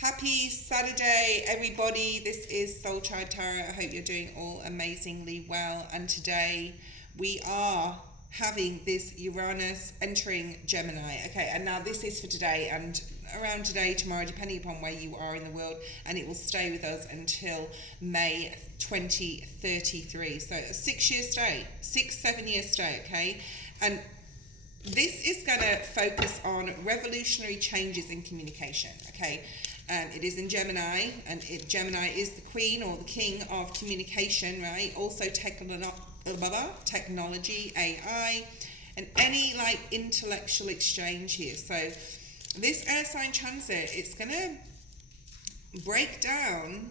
Happy Saturday, everybody. This is Soul Child Tarot. I hope you're doing all amazingly well. And today we are having this Uranus entering Gemini. Okay, and now this is for today and around today, tomorrow, depending upon where you are in the world. And it will stay with us until May 2033. So a 6 year stay, 7 year stay, okay? And this is going to focus on revolutionary changes in communication, okay? It is in Gemini, and Gemini is the queen or the king of communication, right? Also technology, AI, and any like intellectual exchange here. So this air sign transit, it's going to break down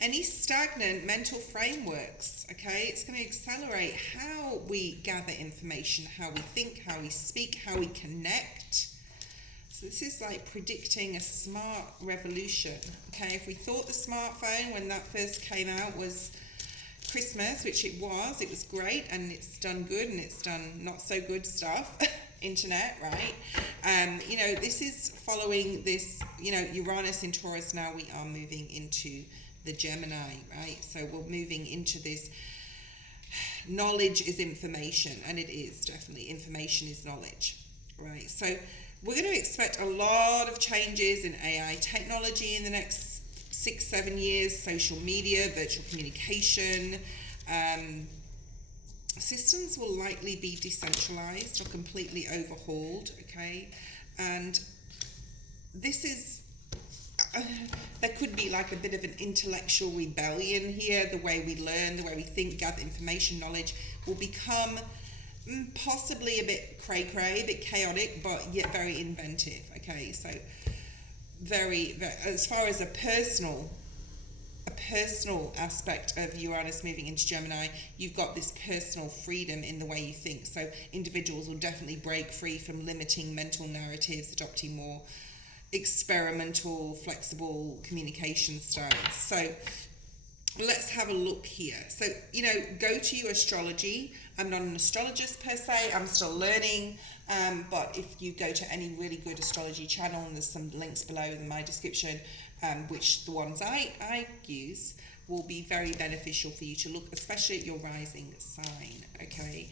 any stagnant mental frameworks, okay? It's going to accelerate how we gather information, how we think, how we speak, how we connect. So this is like predicting a smart revolution, okay? If we thought the smartphone, when that first came out, was Christmas, which it was great, and it's done good and it's done not so good stuff, internet, right? This is following this, Uranus in Taurus. Now we are moving into the Gemini, right? So we're moving into this knowledge is information, and it is definitely information is knowledge, right? So we're going to expect a lot of changes in AI technology in the next 6-7 years, social media, virtual communication. Systems will likely be decentralized or completely overhauled, okay? And this is, there could be like a bit of an intellectual rebellion here. The way we learn, the way we think, gather information, knowledge will become possibly a bit cray-cray, a bit chaotic, but yet very inventive, okay? So very, as far as a personal aspect of Uranus moving into Gemini, you've got this personal freedom in the way you think. So individuals will definitely break free from limiting mental narratives, adopting more experimental, flexible communication styles. So let's have a look here. So, go to your astrology. I'm not an astrologist per se, I'm still learning, but if you go to any really good astrology channel, and there's some links below in my description, which the ones I use will be very beneficial for you to look, especially at your rising sign, okay?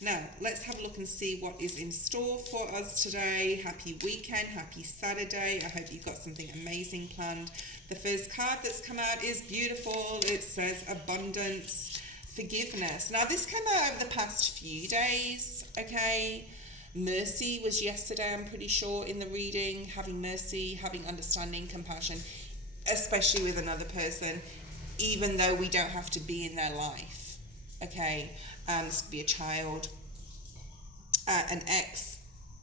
Now, let's have a look and see what is in store for us today. Happy weekend, happy Saturday. I hope you've got something amazing planned. The first card that's come out is beautiful. It says abundance, forgiveness. Now, this came out over the past few days, okay? Mercy was yesterday, I'm pretty sure, in the reading. Having mercy, having understanding, compassion, especially with another person, even though we don't have to be in their life, okay? This could be a child, an ex,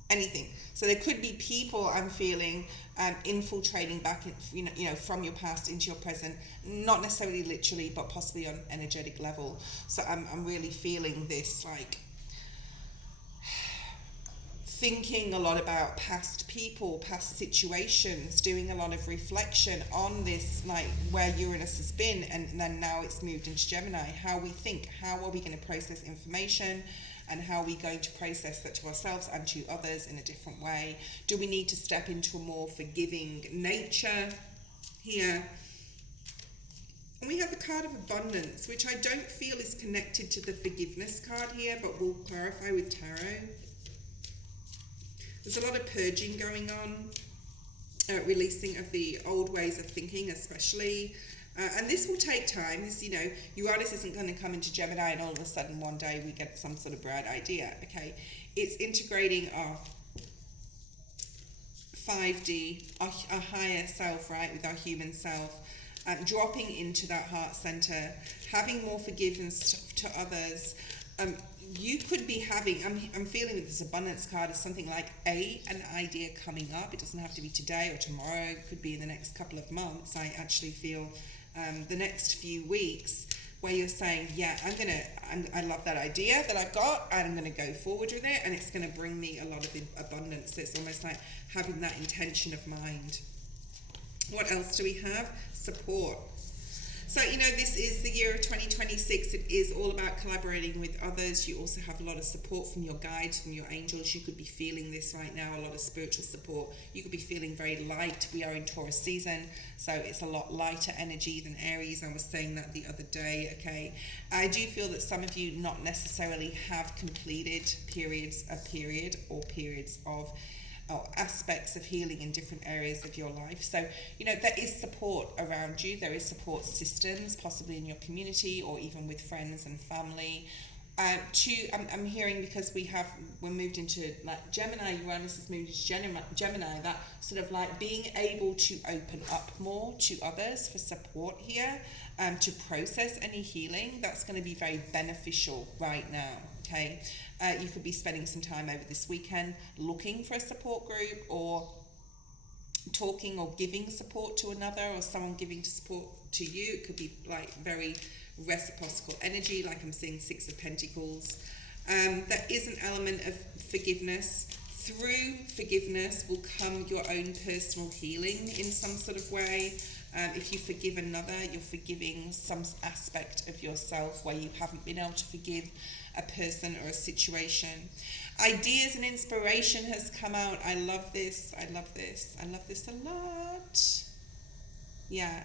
anything. So there could be people, I'm feeling, infiltrating back, from your past into your present, not necessarily literally, but possibly on an energetic level. So I'm really feeling this, like, thinking a lot about past people, past situations, doing a lot of reflection on this, like where Uranus has been, and then now it's moved into Gemini. How we think, how are we going to process information, and how are we going to process that to ourselves and to others in a different way? Do we need to step into a more forgiving nature here? And we have the card of abundance, which I don't feel is connected to the forgiveness card here, but we'll clarify with tarot. There's a lot of purging going on, releasing of the old ways of thinking especially. And this will take time. This, Uranus isn't going to come into Gemini and all of a sudden one day we get some sort of bright idea, okay? It's integrating our 5D, our higher self, right, with our human self, dropping into that heart center, having more forgiveness to others. You could be having, I'm feeling that this abundance card is something like an idea coming up. It doesn't have to be today or tomorrow. It could be in the next couple of months. I actually feel the next few weeks where you're saying, yeah, I love that idea that I've got, and I'm going to go forward with it, and it's going to bring me a lot of abundance. It's almost like having that intention of mind. What else do we have? Support. So, this is the year of 2026. It is all about collaborating with others. You also have a lot of support from your guides, from your angels. You could be feeling this right now, a lot of spiritual support. You could be feeling very light. We are in Taurus season, so it's a lot lighter energy than Aries. I was saying that the other day, okay? I do feel that some of you not necessarily have completed periods of or aspects of healing in different areas of your life. So, there is support around you. There is support systems, possibly in your community or even with friends and family. I'm hearing, because we're moved into like Gemini, Uranus has moved into Gemini, that sort of like being able to open up more to others for support here, to process any healing. That's going to be very beneficial right now, okay? You could be spending some time over this weekend looking for a support group, or talking or giving support to another, or someone giving support to you. It could be like very reciprocal energy, like I'm seeing Six of Pentacles. There is an element of forgiveness. Through forgiveness will come your own personal healing in some sort of way. If you forgive another, you're forgiving some aspect of yourself where you haven't been able to forgive a person or a situation. Ideas and inspiration has come out. I love this. I love this. I love this a lot. Yeah,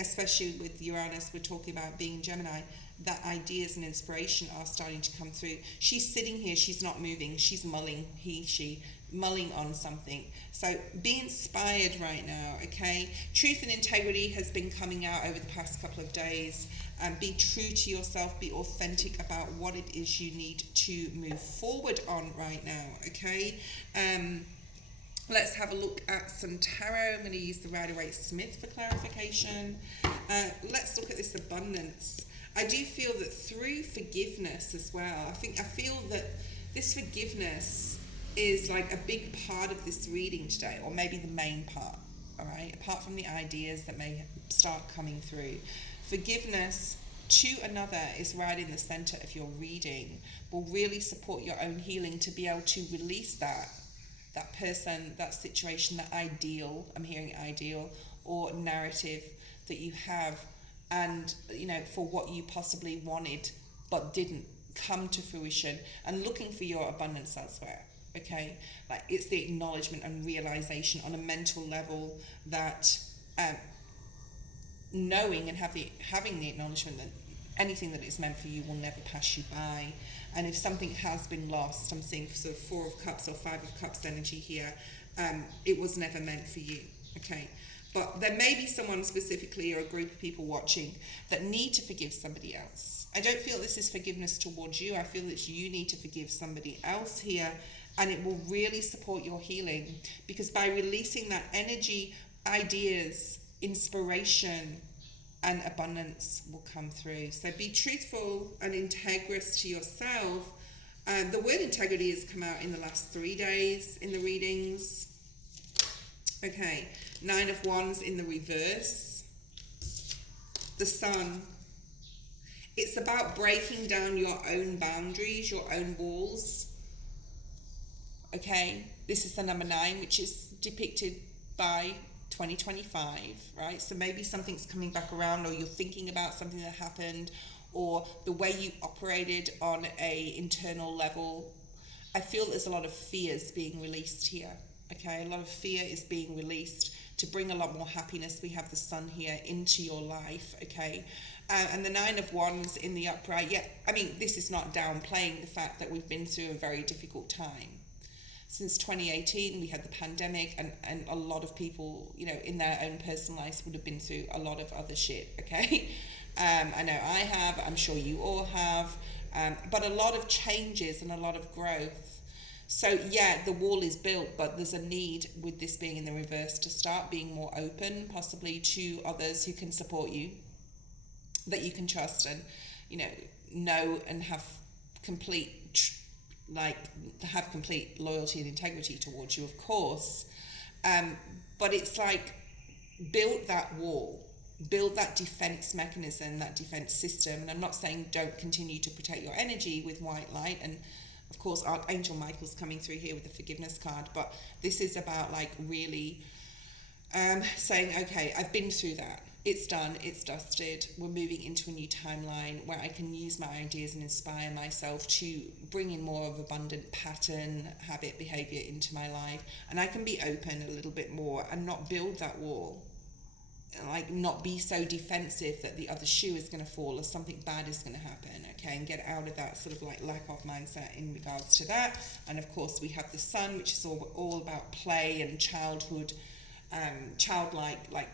especially with Uranus, we're talking about being in Gemini, that ideas and inspiration are starting to come through. She's sitting here, she's not moving, she's mulling, she mulling on something. So be inspired right now, okay? Truth and integrity has been coming out over the past couple of days. Be true to yourself, be authentic about what it is you need to move forward on right now, okay? Let's have a look at some tarot. I'm going to use the Rider-Waite-Smith for clarification. Let's look at this abundance. I do feel that through forgiveness as well, I feel that this forgiveness is like a big part of this reading today, or maybe the main part, all right? Apart from the ideas that may start coming through. Forgiveness to another is right in the center of your reading, will really support your own healing to be able to release that person, that situation, that ideal, I'm hearing ideal, or narrative that you have, and for what you possibly wanted but didn't come to fruition, and looking for your abundance elsewhere, okay? Like, it's the acknowledgement and realization on a mental level that knowing and having the acknowledgement that anything that is meant for you will never pass you by. And if something has been lost, I'm seeing sort of Four of Cups or Five of Cups energy here, it was never meant for you, okay? But there may be someone specifically, or a group of people watching, that need to forgive somebody else. I don't feel this is forgiveness towards you. I feel that you need to forgive somebody else here, and it will really support your healing, because by releasing that energy, ideas, inspiration, and abundance will come through. So be truthful and integrous to yourself. The word integrity has come out in the last 3 days in the readings. Okay, Nine of Wands in the reverse. The Sun. It's about breaking down your own boundaries, your own walls. Okay, this is the number 9, which is depicted by 2025, right? So maybe something's coming back around, or you're thinking about something that happened, or the way you operated on a internal level. I feel there's a lot of fears being released here, okay? A lot of fear is being released to bring a lot more happiness. We have the Sun here into your life, okay? And the Nine of Wands in the upright, yeah, I mean, this is not downplaying the fact that we've been through a very difficult time. Since 2018, we had the pandemic, and a lot of people, in their own personal lives would have been through a lot of other shit, okay? I know I have, I'm sure you all have, but a lot of changes and a lot of growth. So yeah, the wall is built, but there's a need, with this being in the reverse, to start being more open, possibly to others who can support you, that you can trust, and, know and have complete loyalty and integrity towards you, of course. But it's like, build that wall, build that defense mechanism, that defense system. And I'm not saying don't continue to protect your energy with white light, and of course Archangel Michael's coming through here with the forgiveness card, but this is about like really saying, okay, I've been through that, it's done, it's dusted. We're moving into a new timeline where I can use my ideas and inspire myself to bring in more of abundant pattern, habit, behavior into my life. And I can be open a little bit more and not build that wall. Like, not be so defensive that the other shoe is going to fall or something bad is going to happen, okay? And get out of that sort of like lack of mindset in regards to that. And of course, we have the sun, which is all about play and childhood, childlike, like,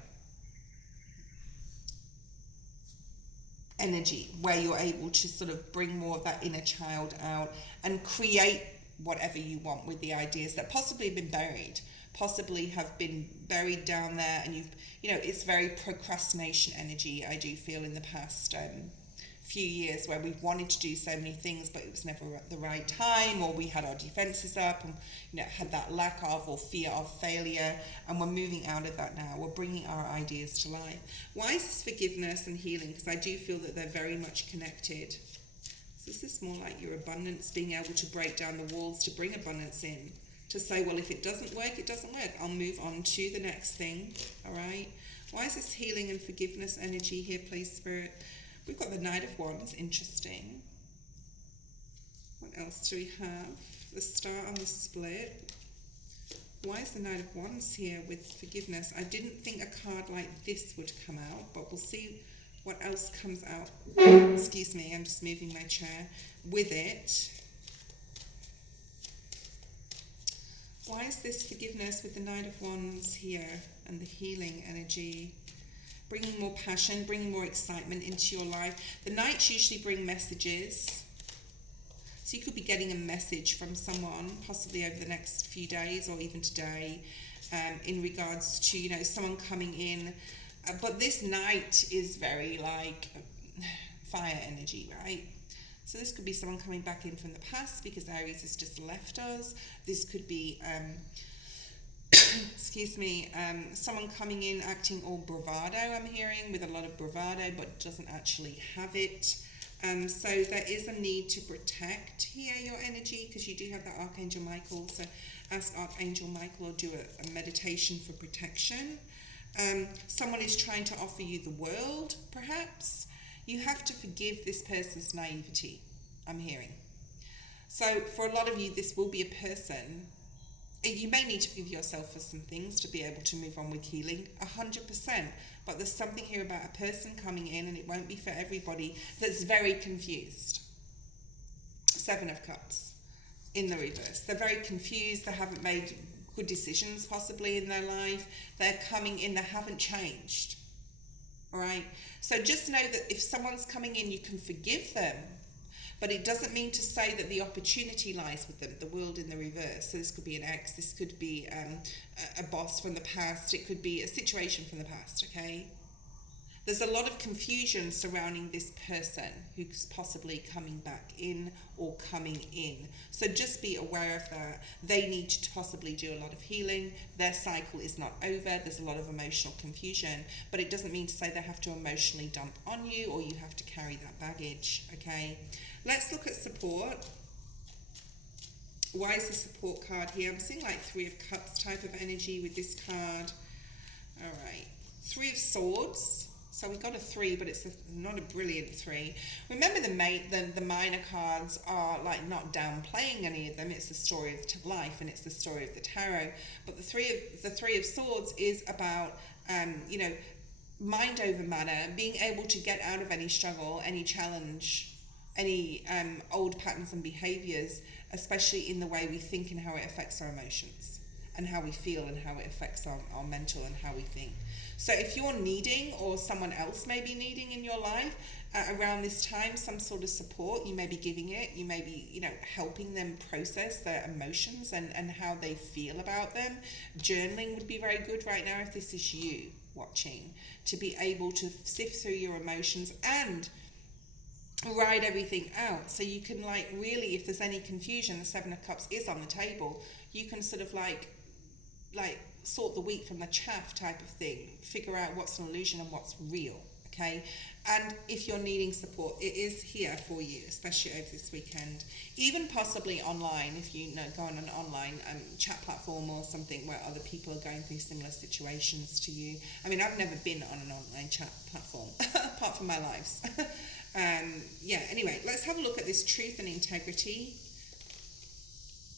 energy, where you're able to sort of bring more of that inner child out and create whatever you want with the ideas that possibly have been buried down there, and it's very procrastination energy, I do feel, in the past few years, where we've wanted to do so many things but it was never at the right time, or we had our defenses up and had that lack of or fear of failure, and we're moving out of that now. We're bringing our ideas to life. Why is this forgiveness and healing? Because I do feel that they're very much connected. So this is more like your abundance, being able to break down the walls to bring abundance in, to say, well, if it doesn't work, it doesn't work. I'll move on to the next thing, all right? Why is this healing and forgiveness energy here, please, Spirit? We've got the Knight of Wands, interesting. What else do we have? The Star on the Split. Why is the Knight of Wands here with forgiveness? I didn't think a card like this would come out, but we'll see what else comes out. Excuse me, I'm just moving my chair with it. Why is this forgiveness with the Knight of Wands here and the healing energy? Bringing more passion, bringing more excitement into your life. The Knights usually bring messages. So you could be getting a message from someone, possibly over the next few days or even today, in regards to, someone coming in. But this Knight is very like fire energy, right? So this could be someone coming back in from the past because Aries has just left us. This could be, someone coming in acting all bravado, I'm hearing, with a lot of bravado, but doesn't actually have it. So there is a need to protect here your energy, because you do have that Archangel Michael. So ask Archangel Michael or do a meditation for protection. Someone is trying to offer you the world, perhaps. You have to forgive this person's naivety, I'm hearing. So for a lot of you, this will be a person. You may need to forgive yourself for some things to be able to move on with healing, 100%. But there's something here about a person coming in, and it won't be for everybody, that's very confused. 7 of Cups in the reverse. They're very confused. They haven't made good decisions possibly in their life. They're coming in, they haven't changed. All right? So just know that if someone's coming in, you can forgive them. But it doesn't mean to say that the opportunity lies with them, the world in the reverse. So this could be an ex, this could be a boss from the past, it could be a situation from the past, okay? There's a lot of confusion surrounding this person who's possibly coming back in or coming in. So just be aware of that. They need to possibly do a lot of healing. Their cycle is not over. There's a lot of emotional confusion, but it doesn't mean to say they have to emotionally dump on you or you have to carry that baggage, okay? Let's look at support. Why is the support card here? I'm seeing like 3 of Cups type of energy with this card. All right. 3 of Swords. So we got a 3, but it's not a brilliant 3. Remember the minor cards are like not downplaying any of them. It's the story of life and it's the story of the tarot. But the 3 of Swords is about, mind over matter, being able to get out of any struggle, any challenge, any old patterns and behaviors, especially in the way we think and how it affects our emotions and how we feel and how it affects our mental and how we think. So if you're needing, or someone else may be needing in your life around this time, some sort of support, you may be giving it, you may be, helping them process their emotions and how they feel about them. Journaling would be very good right now if this is you watching, to be able to sift through your emotions and write everything out, so you can really, if there's any confusion, the 7 of Cups is on the table, you can sort of like sort the wheat from the chaff type of thing, figure out what's an illusion and what's real, okay? And if you're needing support, it is here for you, especially over this weekend. Even possibly online, if you go on an online chat platform or something where other people are going through similar situations to you. I mean, I've never been on an online chat platform, apart from my lives. Anyway, let's have a look at this truth and integrity.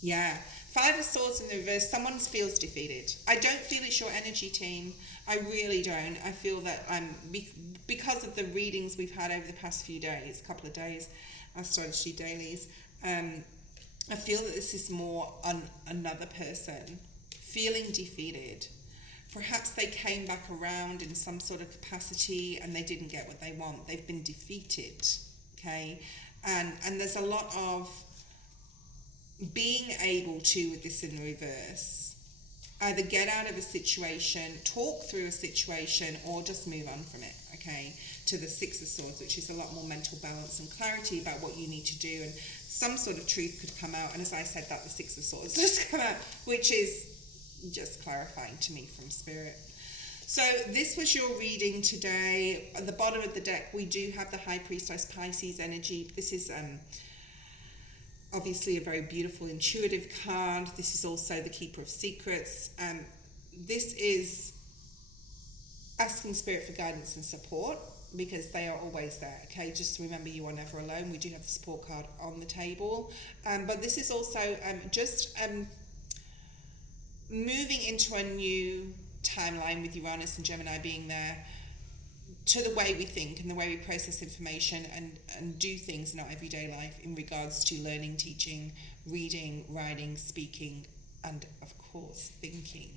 Yeah, Five of Swords in the reverse. Someone feels defeated. I don't feel it's your energy, team. I really don't. I feel that because of the readings we've had over the past few days, couple of days, astrology dailies, I feel that this is more on another person feeling defeated. Perhaps they came back around in some sort of capacity and they didn't get what they want. They've been defeated, okay? And there's a lot of being able to, with this in reverse, either get out of a situation, talk through a situation, or just move on from it, okay? To the Six of Swords, which is a lot more mental balance and clarity about what you need to do, and some sort of truth could come out. And as I said, that the Six of Swords does come out, which is just clarifying to me from Spirit. So this was your reading today. At the bottom of the deck, we do have the High Priestess Pisces energy. This is obviously a very beautiful, intuitive card. This is also the Keeper of Secrets. This is asking Spirit for guidance and support, because they are always there, okay? Just remember, you are never alone. We do have the support card on the table. But this is also just moving into a new timeline with Uranus and Gemini being there, to the way we think and the way we process information and do things in our everyday life in regards to learning, teaching, reading, writing, speaking, and of course thinking.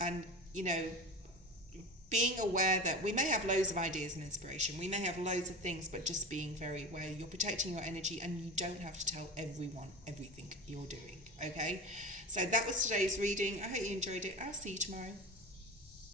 And being aware that we may have loads of ideas and inspiration, we may have loads of things, but just being very aware you're protecting your energy, and you don't have to tell everyone everything you're doing, okay? So that was today's reading. I hope you enjoyed it. I'll see you tomorrow.